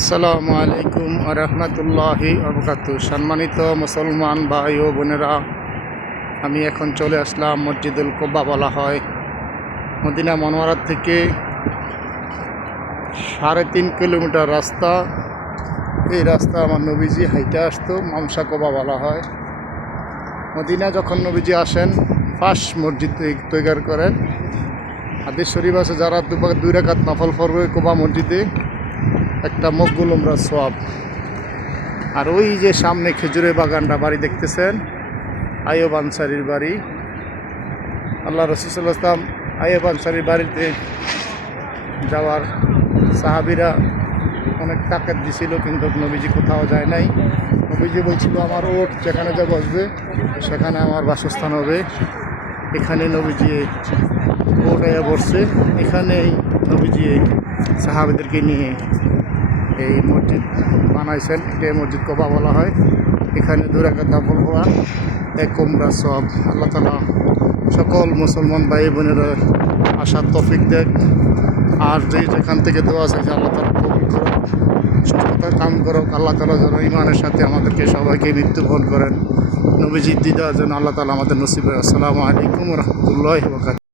আসসালামু আলাইকুম রহমতুল্লাহি সম্মানিত মুসলমান ভাই ও বোনেরা, আমি এখন চলে আসলাম মসজিদুল কুবা বলা হয়। মদিনা মনোয়ারা থেকে 3.5 কিলোমিটার রাস্তা। এই রাস্তা আমার নবীজি হাইটে আসতো, মামসা কুবা বলা হয়। মদিনা যখন নবীজি আসেন ফার্স্ট মসজিদ তৈরি করেন। হাদিস শরীফ আছে, যারা 2 রাকাত নফল পড়বে কুবা মসজিদে একটা মকবুল উমরা সওয়াব। আর ওই যে সামনে খেজুরের বাগানটা বাড়ি দেখতেছেন, আইয়ুব আনসারীর বাড়ি। আল্লাহ রাসূল সাল্লাল্লাহু আলাইহি ওয়াসাল্লাম আইয়ুব আনসারীর বাড়িতে যাওয়ার সাহাবীরা অনেক তাকাত দিছিল, কিন্তু নবীজি কোথাও যায় নাই। নবীজি বলছিল, আমার ওট যেখানে যা বসবে সেখানে আমার বাসস্থান হবে। এখানে নবীজি ওট আয়া বসছে, এখানেই নবীজি সাহাবীদেরকে নিয়ে এই মসজিদ বানাইছেন। এটা মসজিদ কুবা বলা হয়। এখানে 2 রাকাত নফল পড়া এক উমরা সওয়াব। আল্লাহ তাআলা সকল মুসলমান ভাই বোনেরা আসার তৌফিক দেন। আর যেখান থেকে দোয়া চাইছে আল্লাহ তাআলা কবুল করুন, সুস্থতা কাম করুক। আল্লাহ তাআলা যেন ঈমানের সাথে আমাদেরকে সবাইকে মৃত্যুবরণ করেন। নবীজির দিদার যেন আল্লাহ তাআলা আমাদের নসিব হয়। আসসালামু আলাইকুম ওয়া রাহমাতুল্লাহি ওয়া বারাকাতুহু।